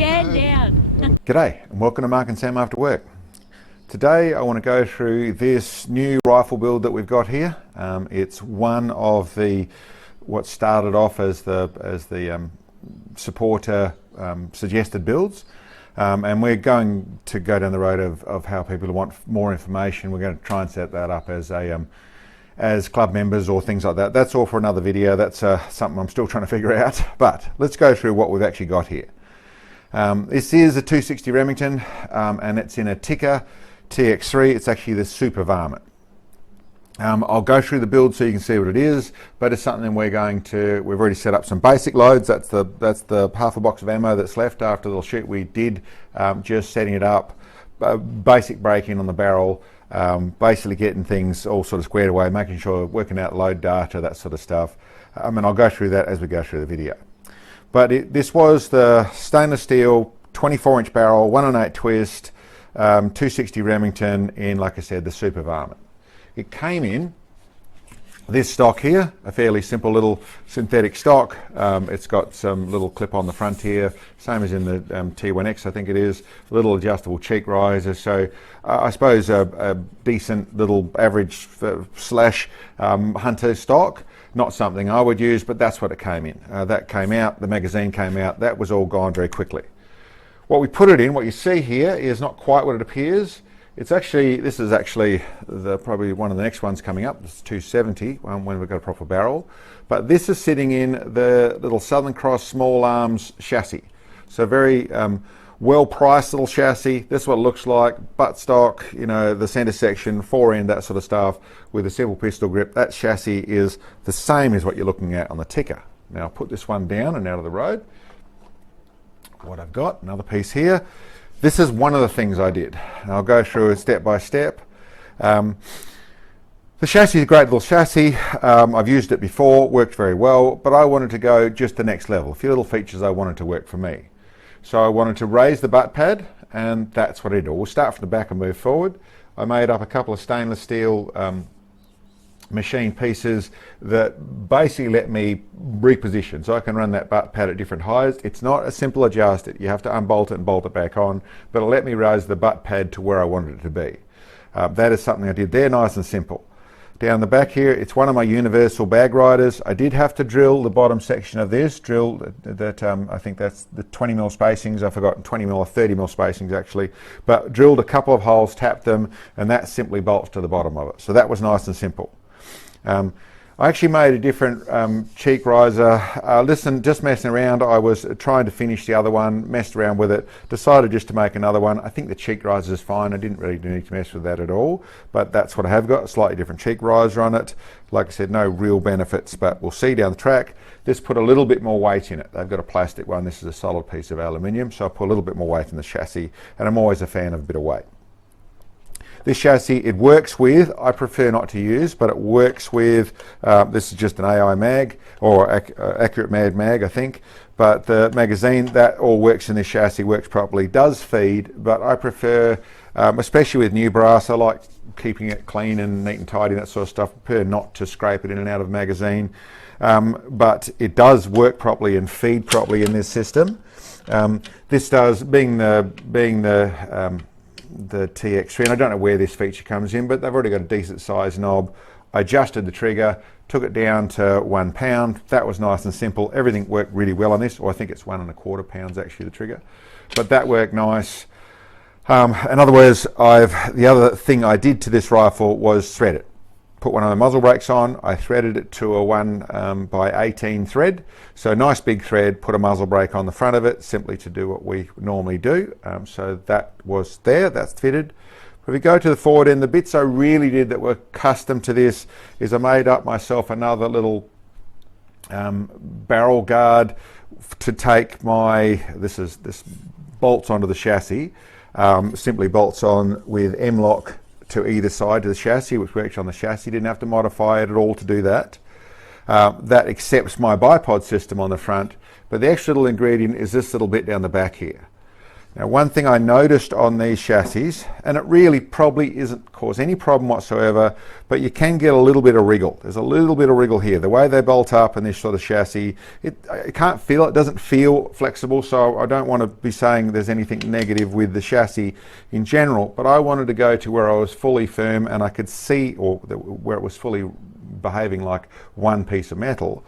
Scan down. G'day and welcome to Mark and Sam After Work. Today I want to go through this new rifle build that we've got here. It's one of the what started off as the supporter suggested builds, and we're going to go down the road of how people want more information. We're going to try and set that up as club members or things like that. That's all for another video. That's something I'm still trying to figure out, but let's go through what we've actually got here. This is a 260 Remington, and it's in a Tikka TX3. It's actually the super varmint. I'll go through the build so you can see what it is, but it's something we've already set up some basic loads. That's the half a box of ammo that's left after the shoot we did, just setting it up, basic break-in on the barrel, basically getting things all sort of squared away, making sure working out load data, that sort of stuff. And I'll go through that as we go through the video. But this was the stainless steel 24-inch barrel, 1-in-8 twist, 260 Remington in, like I said, the super varmint. It came in this stock here, a fairly simple little synthetic stock. It's got some little clip on the front here, same as in the T1X, I think it is, little adjustable cheek riser. So I suppose a decent little average slash hunter stock. Not something I would use, but that's what it came in. That came out, the magazine came out, that was all gone very quickly. What we put it in, what you see here, is not quite what it appears. This is actually probably one of the next ones coming up. This is 270 when we've got a proper barrel. But this is sitting in the little Southern Cross small arms chassis. So very well-priced little chassis. This is what it looks like. Buttstock, the center section, fore end, that sort of stuff, with a simple pistol grip. That chassis is the same as what you're looking at on the Tikka. Now I'll put this one down and out of the road. What I've got, another piece here. This is one of the things I did. I'll go through it step by step. The chassis is a great little chassis. I've used it before, worked very well, but I wanted to go just the next level. A few little features I wanted to work for me. So I wanted to raise the butt pad, and that's what I did. We'll start from the back and move forward. I made up a couple of stainless steel machine pieces that basically let me reposition, so I can run that butt pad at different heights. It's not a simple adjust. You have to unbolt it and bolt it back on, but it'll let me raise the butt pad to where I wanted it to be. That is something I did there, nice and simple. Down the back here, it's one of my universal bag riders. I did have to drill the bottom section of this, I think that's the 20mm spacings. I've forgotten 20mm or 30mm spacings actually, but drilled a couple of holes, tapped them, and that simply bolts to the bottom of it. So that was nice and simple. I actually made a different cheek riser. Just messing around, I was trying to finish the other one, messed around with it, decided just to make another one. I think the cheek riser is fine. I didn't really need to mess with that at all, but that's what I have got, a slightly different cheek riser on it. Like I said, no real benefits, but we'll see down the track. This put a little bit more weight in it. They've got a plastic one. This is a solid piece of aluminium, so I put a little bit more weight in the chassis, and I'm always a fan of a bit of weight. This chassis, it works with, I prefer not to use, but it works with, this is just an AI mag, or Accurate Mad mag, I think, but the magazine, that all works in this chassis, works properly, does feed, but I prefer, especially with new brass, I like keeping it clean and neat and tidy, that sort of stuff. I prefer not to scrape it in and out of the magazine, but it does work properly and feed properly in this system. This does, being the TX3, and I don't know where this feature comes in, but they've already got a decent size knob. I adjusted the trigger, took it down to 1 pound. That was nice and simple. Everything worked really well on this, or I think it's 1¼ pounds actually, the trigger, but that worked nice. In other words, the other thing I did to this rifle was thread it. Put one of the muzzle brakes on, I threaded it to a 1x18 thread. So nice big thread, put a muzzle brake on the front of it, simply to do what we normally do. So that was there, that's fitted. If we go to the forward end, the bits I really did that were custom to this is I made up myself another little barrel guard to take this bolts onto the chassis, simply bolts on with M-lock to either side of the chassis, which works on the chassis. Didn't have to modify it at all to do that. That accepts my bipod system on the front, but the extra little ingredient is this little bit down the back here. Now, one thing I noticed on these chassis, and it really probably isn't cause any problem whatsoever, but you can get a little bit of wriggle. There's a little bit of wriggle here. The way they bolt up in this sort of chassis, I can't feel it. It doesn't feel flexible, so I don't want to be saying there's anything negative with the chassis in general, but I wanted to go to where I was fully firm and I could see, or where it was fully behaving like one piece of metal.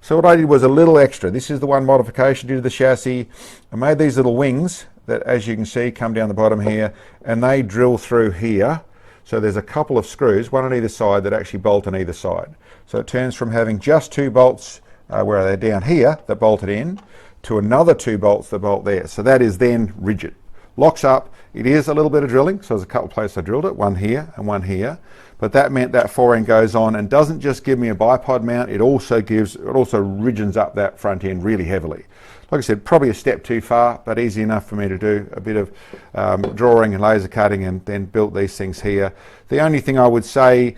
So what I did was a little extra. This is the one modification due to the chassis. I made these little wings that, as you can see, come down the bottom here, and they drill through here. So there's a couple of screws, one on either side, that actually bolt on either side. So it turns from having just two bolts where they're down here that bolted in, to another two bolts that bolt there. So that is then rigid. Locks up. It is a little bit of drilling, so there's a couple of places I drilled it, one here and one here. But that meant that fore end goes on and doesn't just give me a bipod mount, it also rigidens up that front end really heavily. Like I said, probably a step too far, but easy enough for me to do a bit of drawing and laser cutting and then built these things here. The only thing I would say,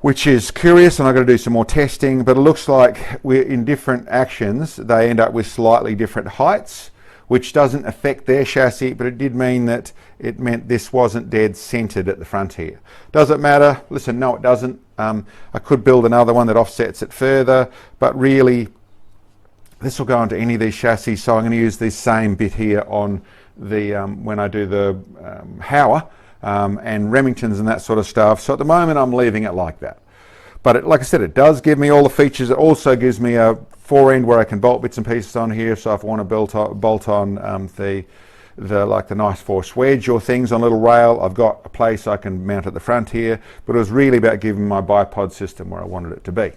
which is curious, and I've got to do some more testing, but it looks like we're in different actions, they end up with slightly different heights, which doesn't affect their chassis, but it did mean that it meant this wasn't dead centered at the front here. Does it matter? Listen, no, it doesn't. I could build another one that offsets it further, but really, this will go onto any of these chassis, so I'm going to use this same bit here on the when I do the Hauer and Remingtons and that sort of stuff. So at the moment I'm leaving it like that. But like I said, it does give me all the features. It also gives me a fore end where I can bolt bits and pieces on here. So if I want to bolt on like the nice force wedge or things on a little rail, I've got a place I can mount at the front here. But it was really about giving my bipod system where I wanted it to be.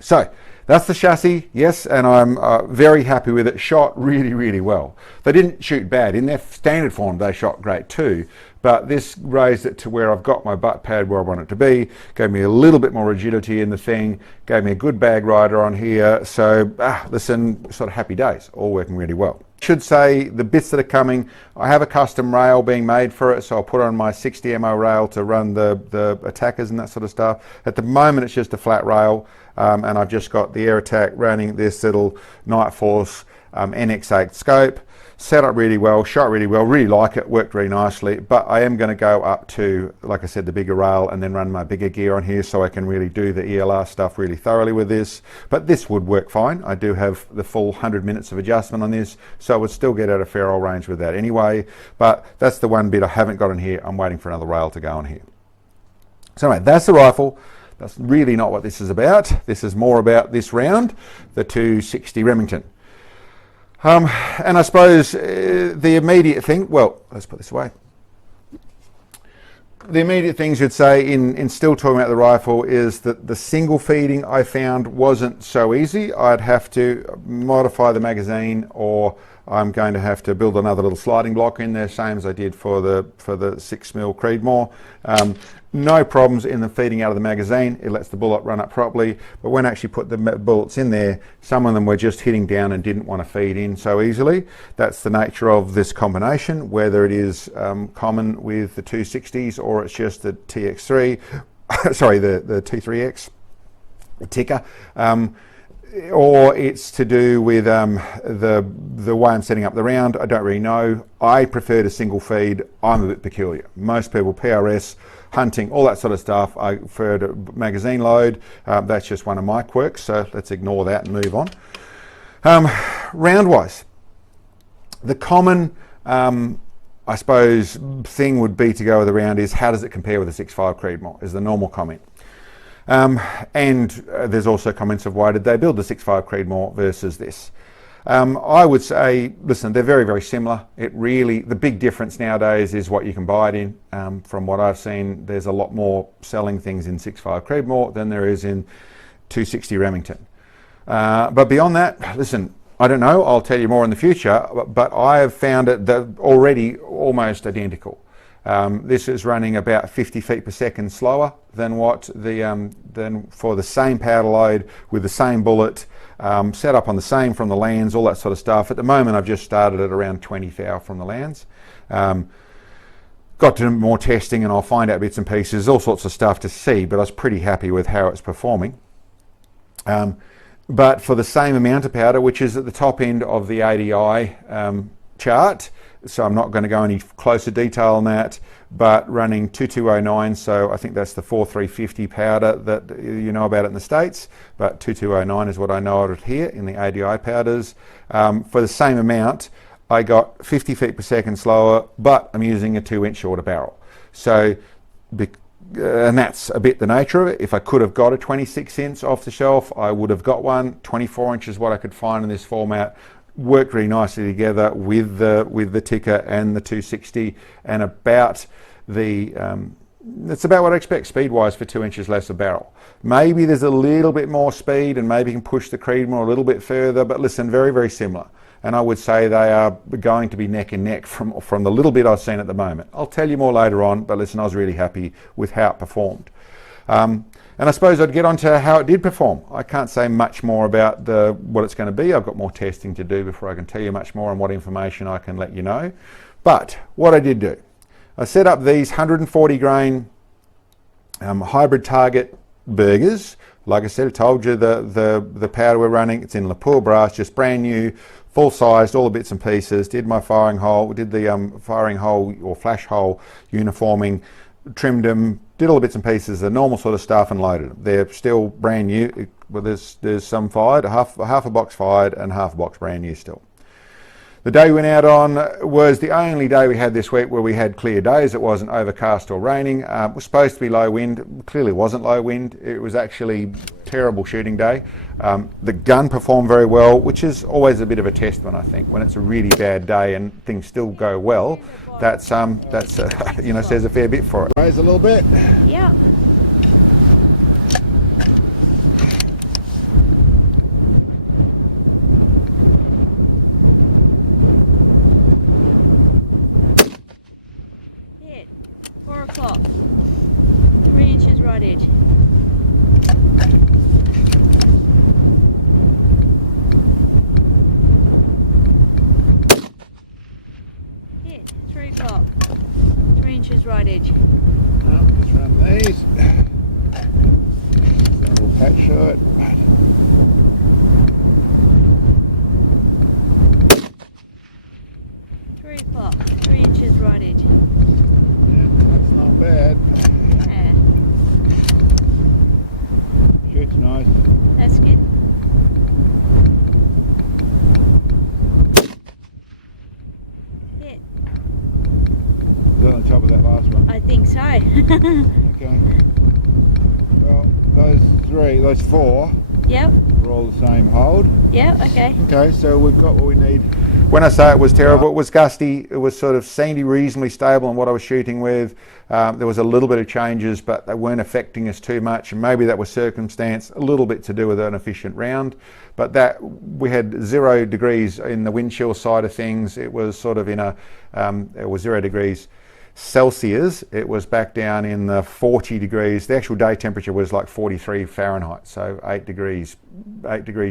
So that's the chassis, yes, and I'm very happy with it. Shot really, really well. They didn't shoot bad. In their standard form, they shot great too, but this raised it to where I've got my butt pad where I want it to be, gave me a little bit more rigidity in the thing, gave me a good bag rider on here, so listen, sort of happy days, all working really well. Should say the bits that are coming, I have a custom rail being made for it, so I'll put on my 60 MO rail to run the attackers and that sort of stuff. At the moment it's just a flat rail, and I've just got the Air Attack running this little Night Force NX8 scope. Set up really well, shot really well, really like it, worked really nicely, but I am going to go up to, like I said, the bigger rail and then run my bigger gear on here so I can really do the ELR stuff really thoroughly with this. But this would work fine. I do have the full 100 minutes of adjustment on this, so I would still get out a fair old range with that anyway, but that's the one bit I haven't got in here. I'm waiting for another rail to go on here. So anyway, that's the rifle. That's really not what this is about. This is more about this round, the 260 Remington. And I suppose the immediate thing, well, let's put this away. The immediate things you'd say in still talking about the rifle is that the single feeding I found wasn't so easy. I'd have to modify the magazine, or I'm going to have to build another little sliding block in there, same as I did for the 6mm Creedmoor. No problems in the feeding out of the magazine. It lets the bullet run up properly, but when I actually put the bullets in there, some of them were just hitting down and didn't want to feed in so easily. That's the nature of this combination, whether it is common with the 260s or it's just the TX3, sorry, the T3X, the ticker. Or it's to do with the way I'm setting up the round. I don't really know. I prefer to single feed. I'm a bit peculiar. Most people, PRS, hunting, all that sort of stuff, I prefer to magazine load. That's just one of my quirks, so let's ignore that and move on. Round-wise, the common, I suppose, thing would be to go with the round is how does it compare with the 6.5 Creedmoor, is the normal comment. And there's also comments of why did they build the 6.5 Creedmoor versus this. I would say, listen, they're very, very similar. It really, the big difference nowadays is what you can buy it in. From what I've seen, there's a lot more selling things in 6.5 Creedmoor than there is in 260 Remington. But beyond that, listen, I don't know, I'll tell you more in the future, but I have found it already almost identical. This is running about 50 feet per second slower than what than for the same powder load with the same bullet, set up on the same from the lands, all that sort of stuff. At the moment, I've just started at around 20 thou from the lands. Got to do more testing, and I'll find out bits and pieces, all sorts of stuff to see. But I was pretty happy with how it's performing. But for the same amount of powder, which is at the top end of the ADI chart, so I'm not going to go any closer detail on that, but running 2209, so I think that's the 4350 powder that you know about it in the States, but 2209 is what I know of it here in the ADI powders. For the same amount, I got 50 feet per second slower, but I'm using a 2-inch shorter barrel. So, and that's a bit the nature of it. If I could have got a 26 inch off the shelf, I would have got one. 24 inches what I could find in this format. Worked really nicely together with the Tikka and the 260, and about the it's about what I expect speed-wise for 2 inches less a barrel. Maybe there's a little bit more speed, and maybe you can push the Creedmoor a little bit further. But listen, very, very similar. And I would say they are going to be neck and neck from the little bit I've seen at the moment. I'll tell you more later on, but listen, I was really happy with how it performed. And I suppose I'd get on to how it did perform. I can't say much more about what it's going to be. I've got more testing to do before I can tell you much more on what information I can let you know. But what I did do, I set up these 140 grain hybrid target burgers. Like I said, I told you the powder we're running, it's in Lapua brass, just brand new, full sized, all the bits and pieces. Did my firing hole, did the firing hole or flash hole uniforming, trimmed them, did all the bits and pieces, the normal sort of stuff, and loaded them. They're still brand new. Well, there's some fired, half a box fired and half a box brand new still. The day we went out on was the only day we had this week where we had clear days. It wasn't overcast or raining. It was supposed to be low wind. Clearly wasn't low wind. It was actually terrible shooting day. The gun performed very well, which is always a bit of a test when I think. When it's a really bad day and things still go well, that's you know, says a fair bit for it. Raise a little bit. Yeah. Hit. 4 o'clock. 3 inches right edge. Hit. 3 o'clock. 3 inches right edge. Oh, just run these. A little patch shot. 3 o'clock. 3 inches right edge. Yeah, that's not bad. Yeah. Shoots nice. That's good. Hit. Is that on top of that last one? I think so. Okay. Well, those 4 Yep. are all the same hold. Yep. Okay. Okay, so we've got what we need. When I say it was terrible, it was gusty. It was sort of seemed reasonably stable on what I was shooting with. There was a little bit of changes, but they weren't affecting us too much. And maybe that was circumstance, a little bit to do with an efficient round. But that we had 0 degrees in the wind chill side of things. It was sort of in it was 0 degrees Celsius. It was back down in the 40 degrees. The actual day temperature was like 43 Fahrenheit, so 8 degrees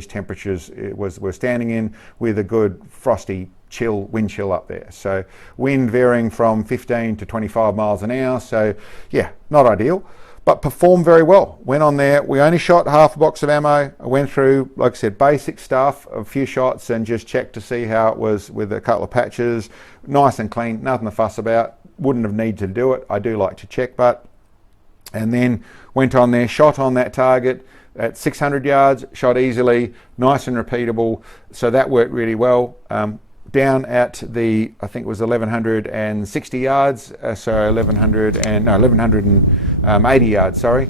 temperatures. We're standing in with a good frosty wind chill up there. So wind varying from 15 to 25 miles an hour. So yeah, not ideal, but performed very well. Went on there. We only shot half a box of ammo. I went through, like I said, basic stuff, a few shots, and just checked to see how it was with a couple of patches. Nice and clean, nothing to fuss about. Wouldn't have needed to do it. I do like to check, and then went on there, shot on that target at 600 yards, shot easily, nice and repeatable. So that worked really well. Down at the, I think it was 1160 yards, so 1180 yards, sorry.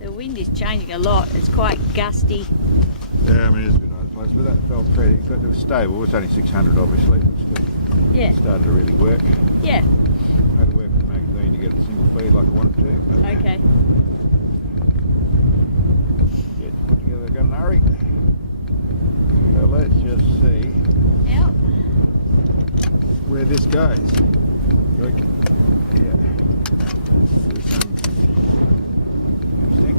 The wind is changing a lot. It's quite gusty. Yeah, I mean, it's a bit out of place, but that felt pretty, it was stable. It's only 600 obviously, but still. Yeah. It started to really work. Yeah. I had to work with the magazine to get a single feed like I wanted to. But Okay. yeah, put together a gun and hurry. So let's just see Yep. where this goes. Look, yeah. There's something interesting.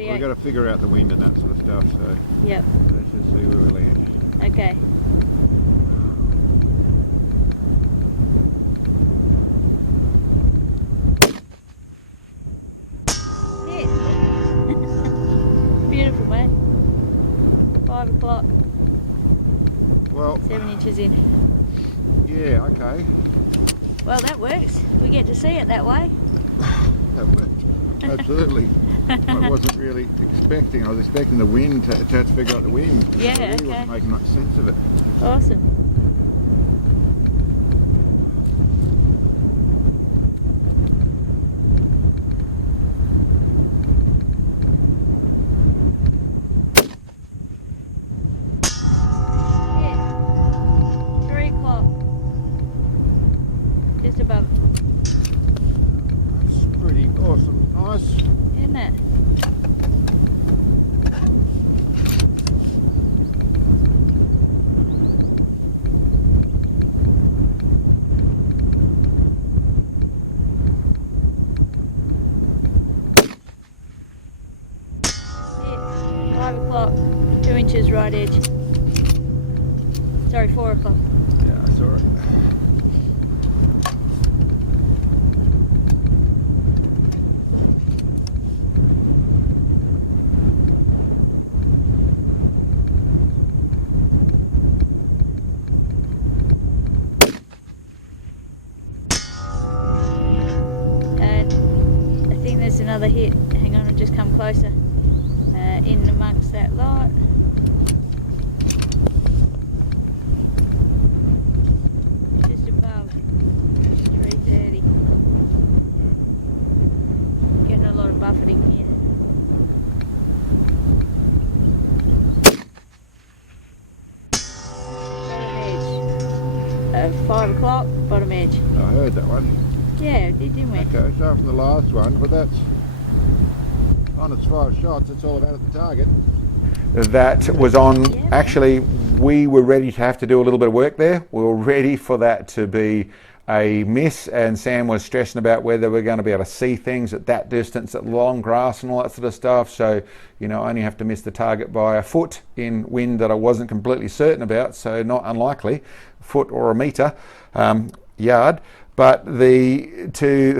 Radio. We've got to figure out the wind and that sort of stuff, so Yep. let's just see where we land. Okay. Beautiful, mate. 5 o'clock, Well, 7 inches in. yeah, okay. Well, that works. We get to see it that way. That worked. Absolutely. I wasn't really expecting. I was expecting the wind to have to figure out the wind. Yeah, I really okay. wasn't making much sense of it. Awesome. Yeah. 3 o'clock. Just above, That's pretty awesome. Nice. isn't it? Yeah. 5 o'clock, 2 inches right edge. Sorry, 4 o'clock. Yeah, I saw it. And I think there's another hit. Hang on, I'll just come closer. In amongst that light. Just above 330. Getting a lot of buffeting here. Bottom edge. 5 o'clock, bottom edge. I heard that one. Yeah, it did, didn't we? Okay, so from the last one, but that's on its 5 shots. It's all about at the target. That was on. Yeah. Actually, we were ready to have to do a little bit of work there. We were ready for that to be a miss, and Sam was stressing about whether we're going to be able to see things at that distance, at long grass and all that sort of stuff. So, you know, I only have to miss the target by a foot in wind that I wasn't completely certain about. So not unlikely, a foot or a metre yard. But the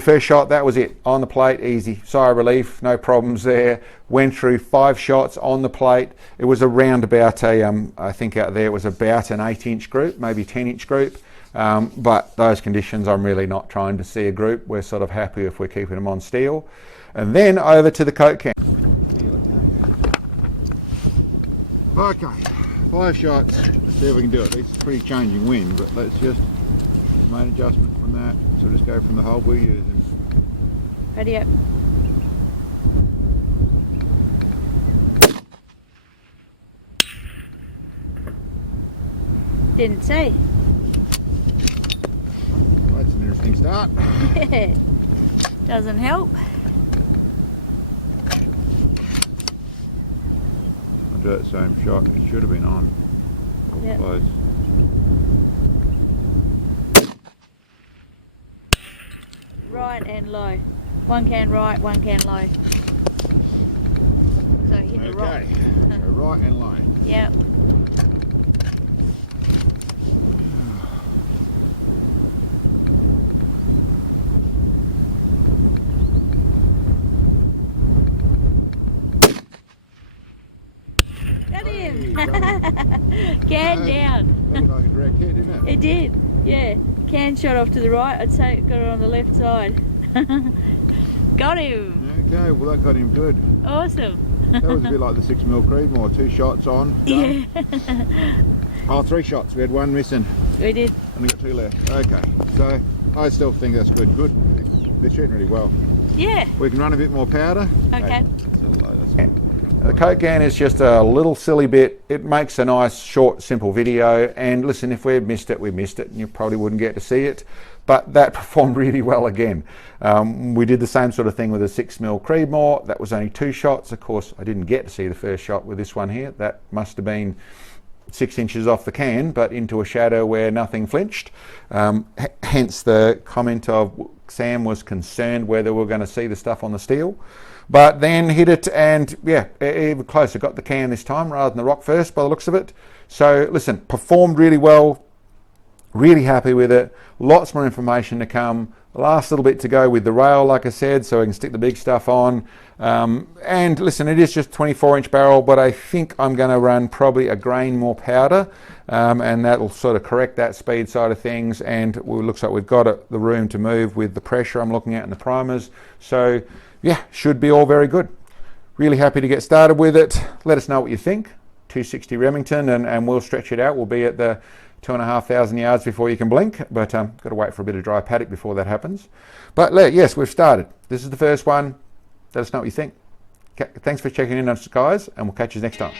first shot, that was it. On the plate, easy. Sigh of relief, no problems there. Went through 5 shots on the plate. It was around about I think out there it was about an 8-inch group, maybe 10-inch group. But those conditions, I'm really not trying to see a group. We're sort of happy if we're keeping them on steel. And then over to the coat can. Okay, 5 shots. Let's see if we can do it. This is pretty changing wind, but let's just make an adjustment from that. So just go from the hole we're using. Ready up. Didn't say. Well, that's an interesting start. Yeah. Doesn't help. I'll do that same shot. It should have been on. Or Yep. close. Right and low. One can right, one can low. So hit the right. Okay, so right and low. Yep. Got him! Hey, got Can down. That looked like a direct hit, didn't it? It did, yeah. Can shot off to the right. I'd say it got it on the left side. Got him! Okay, well that got him good. Awesome. That was a bit like the 6mm Creedmoor. 2 shots on. Done. Yeah. Oh, 3 shots. We had 1 missing. We did. And we got 2 left. Okay, so I still think that's good. Good. They're shooting really well. Yeah. We can run a bit more powder. Okay. Hey, that's a low, that's the coat can is just a little silly bit. It makes a nice, short, simple video. And listen, if we missed it, we missed it, and you probably wouldn't get to see it. But that performed really well again. We did the same sort of thing with a 6mm Creedmoor. That was only 2 shots. Of course, I didn't get to see the first shot with this one here. That must have been 6 inches off the can, but into a shadow where nothing flinched. Hence the comment of Sam was concerned whether we're going to see the stuff on the steel. But then hit it, and yeah, even closer. Got the can this time rather than the rock first by the looks of it. So listen, performed really well. Really happy with it. Lots more information to come. Last little bit to go with the rail, like I said, so we can stick the big stuff on. And listen, it is just 24-inch barrel, but I think I'm going to run probably a grain more powder, and that'll sort of correct that speed side of things. And it looks like we've got the room to move with the pressure I'm looking at in the primers. So yeah, should be all very good. Really happy to get started with it. Let us know what you think. 260 Remington, and we'll stretch it out. We'll be at the 2,500 yards before you can blink, but got to wait for a bit of dry paddock before that happens. But yes, we've started. This is the first one. Let us know what you think. Thanks for checking in on us, guys, and we'll catch you next time.